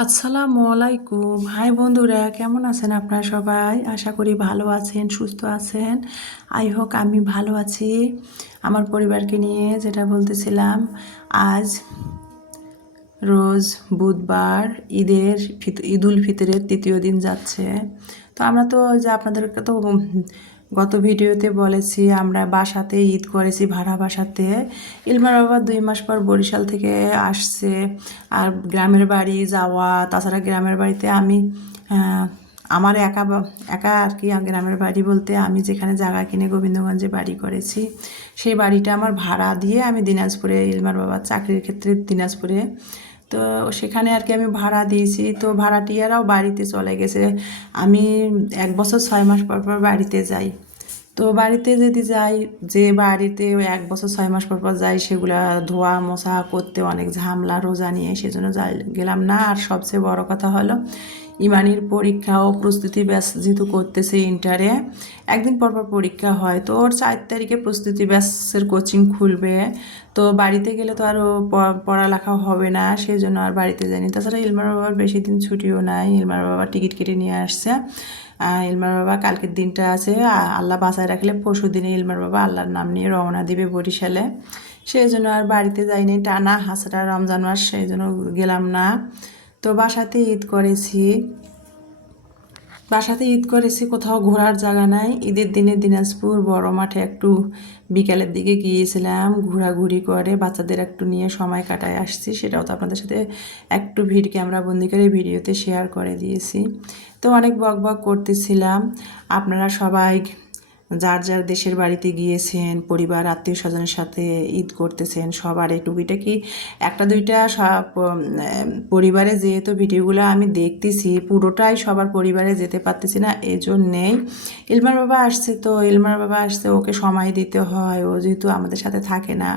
আসসালামু আলাইকুম। হাই বন্ধুরা, কেমন আছেন আপনারা সবাই? আশা করি ভালো আছেন, সুস্থ আছেন। আই হোক আমি ভালো আছি। আমার পরিবারকে নিয়ে যেটা বলতেছিলাম, আজ রোজ বুধবার, ঈদুল ফিতরের তৃতীয় দিন যাচ্ছে। তো আমরা তো যে আপনাদেরকে তো গত ভিডিওতে বলেছি আমরা বাসাতে ঈদ করেছি, ভাড়া বাসাতে। ইলমার বাবা 2 মাস পর বরিশাল থেকে আসছে। আর গ্রামের বাড়ি যাওয়া, তাছাড়া গ্রামের বাড়িতে আমি আমার একা আর কি। গ্রামের বাড়ি বলতে আমি যেখানে জায়গা কিনে গোবিন্দগঞ্জে বাড়ি করেছি, সেই বাড়িটা আমার ভাড়া দিয়ে আমি দিনাজপুরে, ইলমার বাবার চাকরির ক্ষেত্রে দিনাজপুরে। তো সেখানে আর কি আমি ভাড়া দিয়েছি। তো ভাড়াটিয়ারাও বাড়িতে চলে গেছে। আমি 1 বছর 6 মাস পর পর বাড়িতে যাই। তো বাড়িতে যদি যাই, যে বাড়িতে 1 বছর 6 মাস পর পর যাই, সেগুলা ধোয়া মোছা করতে অনেক ঝামেলা রোজা নিয়ে, সেজন্য গেলাম না। আর সবচেয়ে বড় কথা হলো ইমানির পরীক্ষা ও প্রস্তুতি ব্যাচ যেহেতু করতেছে ইন্টারে, একদিন পর পর পরীক্ষা হয়। তো ওর 4 তারিখে প্রস্তুতি ব্যাচের কোচিং খুলবে। তো বাড়িতে গেলে তো আরও পড়ালেখা হবে না, সেই জন্য আর বাড়িতে যাইনি। তাছাড়া ইলমার বাবার বেশি দিন ছুটিও নাই। ইলমার বাবা টিকিট কেটে নিয়ে আসছে। ইলমার বাবা কালকের দিনটা আছে, আল্লাহ বাঁচায় রাখলে পরশু দিনে ইলমার বাবা আল্লাহর নাম নিয়ে রওনা দিবে বরিশালে। সেই জন্য আর বাড়িতে যাইনি, টানা হাসরা রমজান মাস, সেই জন্য গেলাম না। তো বাসাতে ঈদ করেছি, কোথাও ঘোরার জায়গা নাই। ঈদের দিনে দিনাজপুর বড় মাঠে একটু বিকালের দিকে গিয়েছিলাম, ঘোরাঘুরি করে বাচ্চাদের একটু নিয়ে সময় কাটায় আসছি। সেটাও তো আপনাদের সাথে একটু ক্যামেরা বন্দি করে ভিডিওতে শেয়ার করে দিয়েছি। তো অনেক বক বক করতেছিলাম। আপনারা সবাই যার যার দেশের বাড়িতে গিয়েছেন, পরিবার আত্মীয় স্বজনের সাথে ঈদ করতেছেন, সবার এই টুকিটাকি একটা দুইটা সব পরিবারে যেহেতু ভিডিওগুলো আমি দেখতেছি, পুরোটাই সবার পরিবারে যেতে পারতেছি না, এজন্যেই ইলমার বাবা আসছে, ওকে সময় দিতে হয়। ও যেহেতু আমাদের সাথে থাকে না,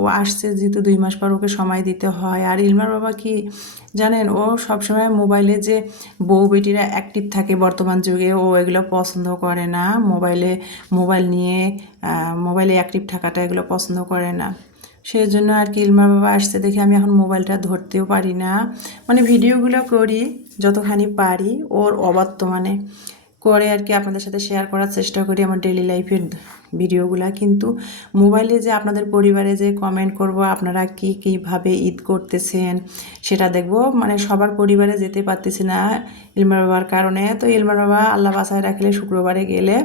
ও আসছে যেহেতু 2 মাস পর, ওকে সময় দিতে হয়। আর ইলমার বাবা কি জানেন, ও সবসময় মোবাইলে যে বউ বেটিরা অ্যাক্টিভ থাকে বর্তমান যুগে, ও এগুলো পছন্দ করে না। মোবাইলে অ্যাক্টিভ থাকাটা এগুলো পছন্দ করে না। সেই জন্য আর কি ইলমার বাবা আসছে দেখে আমি এখন মোবাইলটা ধরতেও পারি না। মানে ভিডিওগুলো করি যতখানি পারি, ওর অবর্তমানে করে আর কি আপনাদের সাথে শেয়ার করার চেষ্টা করি আমার ডেইলি লাইফের ভিডিওগুলা। কিন্তু মোবাইলে যে আপনাদের পরিবারে যে কমেন্ট করব, আপনারা কীভাবে ঈদ করতেছেন সেটা দেখব। মানে সবার পরিবারে যেতে পারতেছি না ইলমার বাবার কারণে। তো ইলমার বাবা আল্লাহ বাসায় রাখলে শুক্রবারে গেলে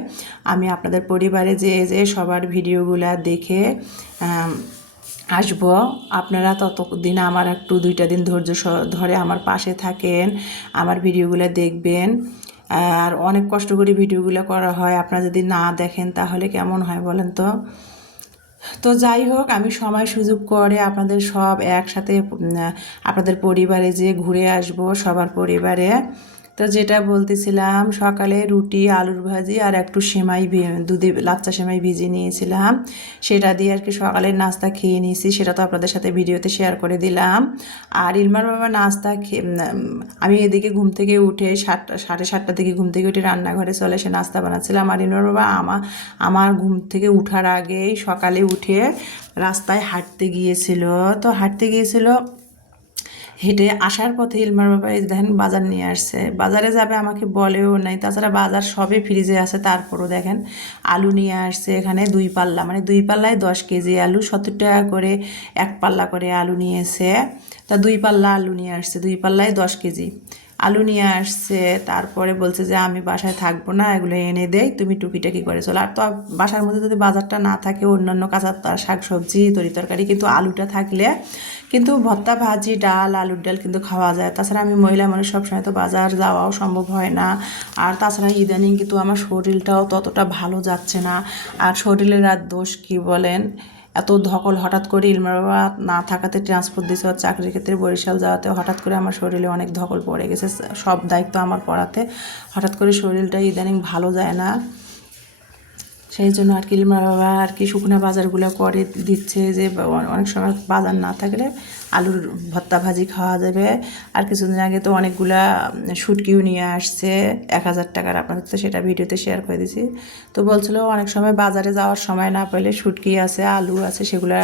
আমি আপনাদের পরিবারে যে সবার ভিডিওগুলা দেখে আসবো। আপনারা ততদিন আমার একটু 2টা দিন ধৈর্য ধরে আমার পাশে থাকেন, আমার ভিডিওগুলো দেখবেন। আর অনেক কষ্ট করে ভিডিওগুলো করা হয়, আপনারা যদি না দেখেন তাহলে কেমন হয় বলেন তো? তো যাই হোক, আমি সময় সুযোগ করে আপনাদের সব একসাথে আপনাদের পরিবারে যে ঘুরে আসব, সবার পরিবারে। তো যেটা বলতেছিলাম, সকালে রুটি আলুর ভাজি আর একটু দুধে লাচ্চা সেমাই ভিজিয়ে নিয়েছিলাম, সেটা দিয়ে আর কি সকালের নাস্তা খেয়ে নিয়েছি। সেটা তো আপনাদের সাথে ভিডিওতে শেয়ার করে দিলাম। আর ইলমার বাবা নাস্তা আমি এদিকে ঘুম থেকে উঠে 7:30 দিকে ঘুম থেকে উঠে রান্নাঘরে চলে এসে নাস্তা বানাচ্ছিলাম। আর ইলমার বাবা আমার ঘুম থেকে উঠার আগেই সকালে উঠে রাস্তায় হাঁটতে গিয়েছিল। তো হাঁটতে গিয়েছিল, হেঁটে আসার পথে ইলমার বাবা এই দেখেন বাজার নিয়ে আসছে। বাজারে যাবে আমাকে বলেও নাই, তাছাড়া বাজার সবই ফ্রিজে আছে। তারপরও দেখেন আলু নিয়ে আসছে এখানে 2 পাল্লা, মানে 2 পাল্লায় 10 কেজি আলু, 70 টাকা করে 1 পাল্লা করে আলু নিয়েছে। তা 2 পাল্লা আলু নিয়ে আসছে, 2 পাল্লায় 10 কেজি আলু নিয়ে আসছে। তারপরে বলছে যে আমি বাসায় থাকবো না, এগুলো এনে দেই, তুমি টুকিটাকি করে চলো। আর তো বাসার মধ্যে যদি বাজারটা না থাকে, অন্যান্য কাঁচা শাক সবজি তরি তরকারি, কিন্তু আলুটা থাকলে কিন্তু ভর্তা ভাজি ডাল আলুর ডাল কিন্তু খাওয়া যায়। তাছাড়া আমি মহিলা মানুষ, সবসময় তো বাজার যাওয়াও সম্ভব হয় না। আর তাছাড়া ইদানিং কিন্তু আমার শরীরটাও ততটা ভালো যাচ্ছে না। আর শরীরের আর দোষ কি বলেন, এত ধকল হঠাৎ করে ইলমার বাবা না থাকাতে ট্রান্সফার দিয়েছে ওর চাকরির ক্ষেত্রে বরিশাল যাওয়াতে, হঠাৎ করে আমার শরীরে অনেক ধকল পড়ে গেছে। সব দায়িত্ব আমার পড়াতে হঠাৎ করে শরীরটা ইদানিং ভালো যায় না। সেই জন্য আর কি ইলমার বাবা আর কি শুকনো বাজারগুলো করে দিচ্ছে, যে অনেক সময় বাজার না থাকলে আলুর ভর্তা ভাজি খাওয়া যাবে। আর কিছুদিন আগে তো অনেকগুলা শুটকিও নিয়ে আসছে 1000 টাকার, আপনাদের তো সেটা ভিডিওতে শেয়ার করে দিছি। তো বলছিল অনেক সময় বাজারে যাওয়ার সময় না পেলে শুটকি আছে আলু আছে, সেগুলা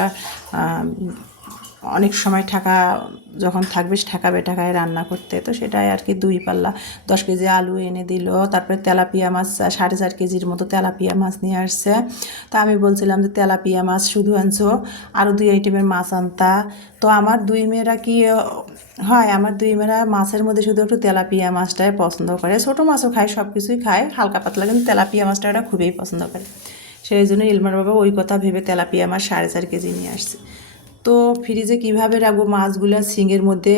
অনেক সময় যখন থাকবে ঠেকায় রান্না করতে, তো সেটাই আর কি 2 পাল্লা 10 কেজি আলু এনে দিল। তারপরে তেলাপিয়া মাছ 4.5 কেজির মতো তেলাপিয়া মাছ নিয়ে আসছে। তো আমি বলছিলাম যে তেলাপিয়া মাছ শুধু আনছো, আরও 2 আইটেমের মাছ আনতা। তো আমার 2 মেয়েরা কি হয়, আমার 2 মেয়েরা মাছের মধ্যে শুধু একটু তেলাপিয়া মাছটাই পছন্দ করে। ছোটো মাছও খায়, সব কিছুই খায় হালকা পাতলা, কিন্তু তেলাপিয়া মাছটা ওরা খুবই পছন্দ করে। সেই জন্য ইলমার বাবা ওই কথা ভেবে তেলাপিয়া মাছ 4.5 কেজি নিয়ে আসছে। তো ফ্রিজে কীভাবে রাখবো মাছগুলা, সিঙের মধ্যে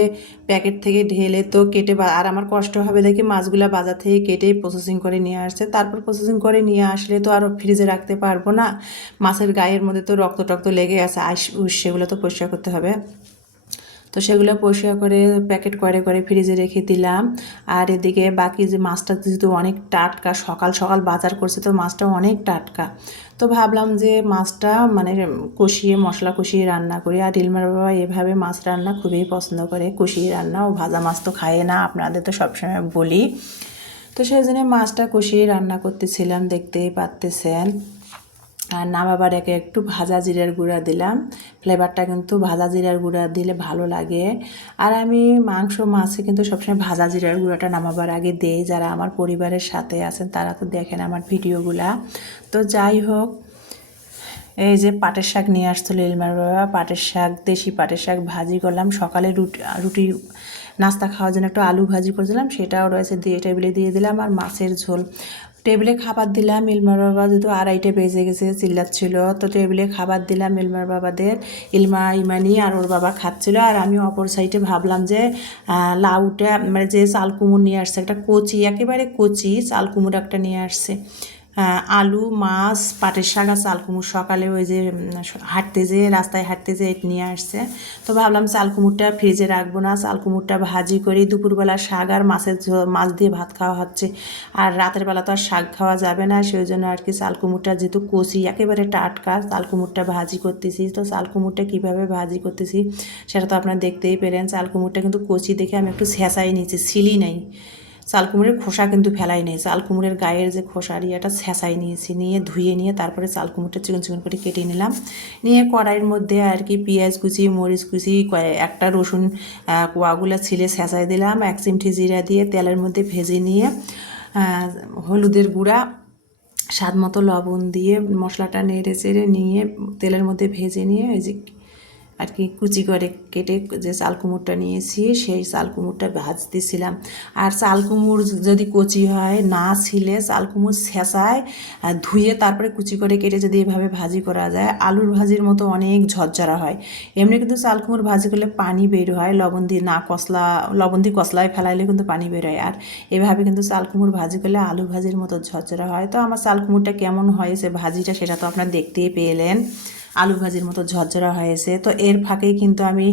প্যাকেট থেকে ঢেলে তো কেটে, আর আমার কষ্ট হবে দেখে মাছগুলা বাজার থেকে কেটেই প্রসেসিং করে নিয়ে আসছে। তারপর প্রসেসিং করে নিয়ে আসলে তো আরও ফ্রিজে রাখতে পারবো না, মাছের গায়ের মধ্যে তো রক্ত টক্ত লেগে আছে, সেগুলো তো পরিষ্কার করতে হবে। তো সেগুলো পরিষ্কার করে প্যাকেট করে ফ্রিজে রেখে দিলাম। আর এদিকে বাকি যে মাছটা যেহেতু অনেক টাটকা, সকাল সকাল বাজার করছে, তো মাছটা অনেক টাটকা। তো ভাবলাম যে মাছটা মানে মশলা কষিয়ে রান্না করি। আর ইলমার বাবা এভাবে মাছ রান্না খুবই পছন্দ করে, কষিয়ে রান্না। ও ভাজা মাছ তো খায় না, আপনাদের তো সবসময় বলি। তো সেই জন্য মাছটা কষিয়ে রান্না করতেছিলাম, দেখতেই পারতেছেন। আর নামাবার আগে একটু ভাজা জিরার গুঁড়া দিলাম, ফ্লেভারটা কিন্তু ভাজা জিরার গুঁড়া দিলে ভালো লাগে। আর আমি মাছে কিন্তু সবসময় ভাজা জিরার গুঁড়াটা নামাবার আগে দেই। যারা আমার পরিবারের সাথে আছেন তারা তো দেখেন আমার ভিডিওগুলা। তো যাই হোক, এই যে পাটের শাক নিয়ে আসছিল ইলমার বাবা, পাটের শাক, দেশি পাটের শাক ভাজি করলাম। সকালে রুটি নাস্তা খাওয়ার জন্য একটু আলু ভাজি করেছিলাম, সেটাও রয়েছে, টেবিলে দিয়ে দিলাম। আর মাছের ঝোল টেবিলে খাবার দিলাম। ইলমার বাবা যেহেতু 2:30 বেজে গেছে, চিল্লাচ্ছিল, তো টেবিলে খাবার দিলাম ইলমার বাবাদের। ইমানি আর ওর বাবা খাচ্ছিল। আর আমি অপর সাইডে ভাবলাম যে লাউটা, মানে যে চাল কুমড় নিয়ে আসছে একটা কচি, একেবারে কচি চাল কুমড় একটা নিয়ে আসছে। আলু, মাছ, পাটের শাক আর চাল কুমড় সকালে ওই যে রাস্তায় হাঁটতে যেয়ে নিয়ে আসছে। তো ভাবলাম চাল কুমড়টা ফ্রিজে রাখবো না, চাল কুমড়টা ভাজি করি। দুপুরবেলা শাক আর মাছ দিয়ে ভাত খাওয়া হচ্ছে, আর রাতের বেলা তো আর শাক খাওয়া যাবে না, সেই জন্য আর কি চাল কুমড়টা যেহেতু কচি, একেবারে টাটকা, চাল কুমড়টা ভাজি করতেছি। তো চাল কুমড়টা কীভাবে ভাজি করতেছি সেটা তো আপনারা দেখতেই পেলেন। চাল কুমড়টা কিন্তু কচি দেখে আমি একটু ছেঁচাই নিয়েছি, ছিলি নাই। চাল কুমড়ের খোসা কিন্তু ফেলাই নেই, চাল কুমড়ের গায়ের যে খোসার ইয়েটা ছেঁচাই নিয়েছি, নিয়ে ধুয়ে নিয়ে তারপরে চাল কুমড়টা চিকন চিকন করে কেটে নিলাম। নিয়ে কড়াইয়ের মধ্যে আর কি পেঁয়াজ কুচি, মরিচ কুচি, একটা রসুন কোয়াগুলো ছিলে ছেঁচাই দিলাম, 1 চিমটি জিরা দিয়ে তেলের মধ্যে ভেজে নিয়ে হলুদের গুঁড়া, স্বাদ মতো লবণ দিয়ে মশলাটা নেড়ে চেড়ে নিয়ে তেলের মধ্যে ভেজে নিয়ে এই যে আর কি কুচি করে কেটে যে চাল কুমড়টা নিয়েছি সেই চাল কুমড়টা ভাজতেছিলাম। আর চাল কুমড় যদি কচি হয় না ছিলে, চাল কুমড় ছেঁচায় ধুয়ে তারপরে কুচি করে কেটে যদি এভাবে ভাজি করা যায়, আলুর ভাজির মতো অনেক ঝরঝরা হয়। এমনি কিন্তু চাল কুমড় ভাজি করলে পানি বের হয়, লবণ দিয়ে কসলায় ফেলাইলে কিন্তু পানি বের হয়। আর এভাবে কিন্তু চাল কুমড় ভাজি করলে আলু ভাজির মতো ঝরঝরা হয়। তো আমার চাল কুমড়টা কেমন হয়েছে ভাজিটা সেটা তো আপনারা দেখতেই পেলেন, আলু ভাজির মতো ঝরঝরা হয়েছে। তো এর ফাঁকেই কিন্তু আমি